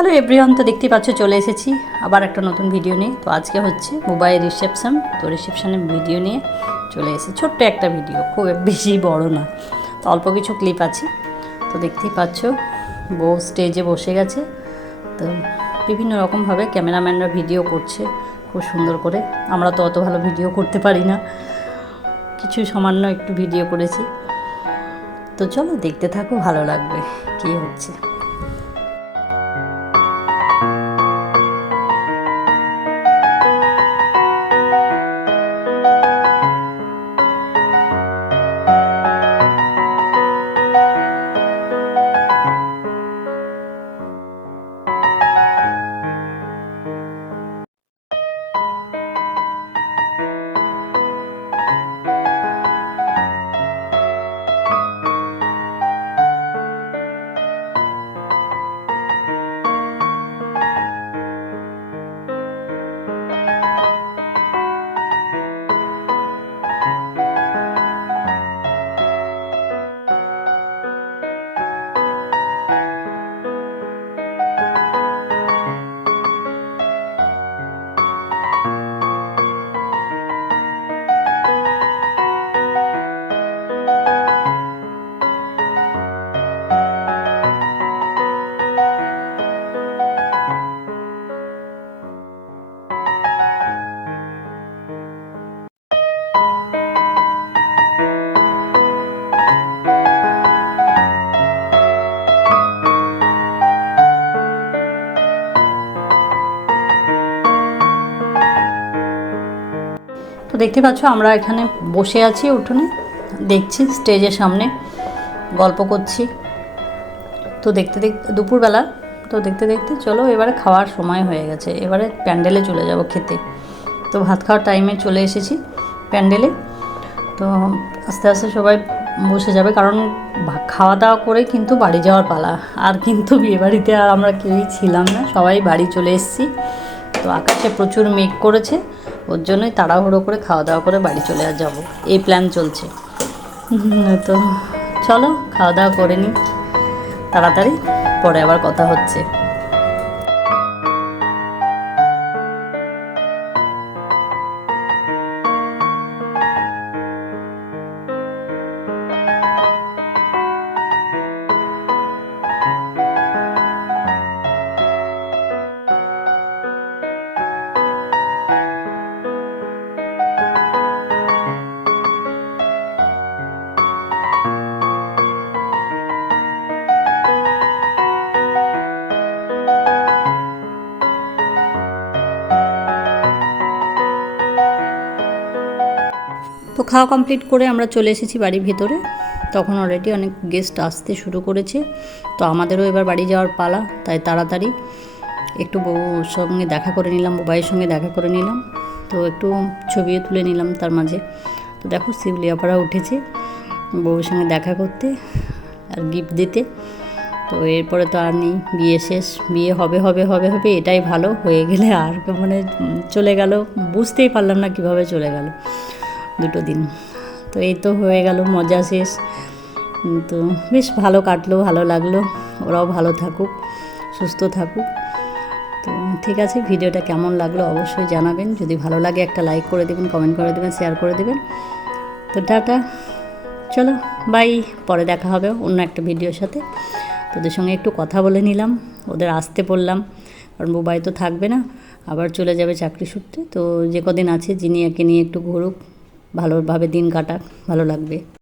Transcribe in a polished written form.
Hello everyone, তো দেখতেই পাচ্ছ চলে এসেছি আবার একটা নতুন ভিডিও নিয়ে। তো আজকে হচ্ছে মোবাইল রিসেপশন, তো রিসেপশনের ভিডিও নিয়ে চলে এসেছি। ছোট্ট একটা ভিডিও, খুব বেশি বড় না, তো অল্প কিছু ক্লিপ আছে। তো দেখতেই পাচ্ছ বউ স্টেজে বসে গেছে, তো বিভিন্ন রকমভাবে ক্যামেরাম্যানরা ভিডিও করছে খুব সুন্দর করে। আমরা তো অত ভালো ভিডিও করতে পারি না, কিছু সামান্য একটু ভিডিও করেছি। তো চলো দেখতে থাকো, ভালো লাগবে কী হচ্ছে। তো দেখতে পাচ্ছ আমরা এখানে বসে আছি উঠোনে, দেখছি স্টেজের সামনে গল্প করছি। তো দেখতে দেখতে দুপুরবেলা, তো দেখতে দেখতে চলো এবারে খাওয়ার সময় হয়ে গেছে, এবারে প্যান্ডেলে চলে যাব খেতে। তো ভাত খাওয়ার টাইমে চলে এসেছি প্যান্ডেলে। তো আস্তে আস্তে সবাই বসে যাবে, কারণ খাওয়া দাওয়া করে কিন্তু বাড়ি যাওয়ার পালা। আর কিন্তু বিয়েবাড়িতে আর আমরা কেউই ছিলাম না, সবাই বাড়ি চলে এসেছি। তো আকাশে প্রচুর মেঘ করেছে, ওর জন্যই তাড়াহুড়ো করে খাওয়া দাওয়া করে বাড়ি চলে যাব, এই প্ল্যান চলছে। তো চলো খাওয়া দাওয়া করে নিই তাড়াতাড়ি, পরে আবার কথা হচ্ছে। তো খাওয়া কমপ্লিট করে আমরা চলে এসেছি বাড়ির ভিতরে। তখন অলরেডি অনেক গেস্ট আসতে শুরু করেছে, তো আমাদেরও এবার বাড়ি যাওয়ার পালা। তাই তাড়াতাড়ি একটু বউর সঙ্গে দেখা করে নিলাম, বাবার সঙ্গে দেখা করে নিলাম। তো একটু ছবিও তুলে নিলাম তার মাঝে। তো দেখো শিউলিয়াপাড়া উঠেছে বউর সঙ্গে দেখা করতে আর গিফট দিতে। তো এরপরে তো আর নেই, বিয়ে শেষ, বিয়ে হবে হবে হবে হবে, এটাই ভালো। হয়ে গেলে আর মানে চলে গেল, বুঝতেই পারলাম না কিভাবে চলে গেল দুটো দিন। তো এই তো হয়ে গেল, মজা শেষ। তো বেশ ভালো কাটলো, ভালো লাগলো। ওরাও ভালো থাকুক, সুস্থ থাকুক। তো ঠিক আছে, ভিডিওটা কেমন লাগলো অবশ্যই জানাবেন। যদি ভালো লাগে একটা লাইক করে দেবেন, কমেন্ট করে দেবেন, শেয়ার করে দেবেন। তো টাটা, চলো বাই, পরে দেখা হবে অন্য একটা ভিডিওর সাথে। তোদের সঙ্গে একটু কথা বলে নিলাম, ওদের আসতে বললাম, কারণ বুবাই তো থাকবে না, আবার চলে যাবে চাকরি সূত্রে। তো যে কদিন আছে জিনিয়াকে নিয়ে একটু ঘুরুক, ভালোভাবে দিন কাটাক, ভালো লাগবে।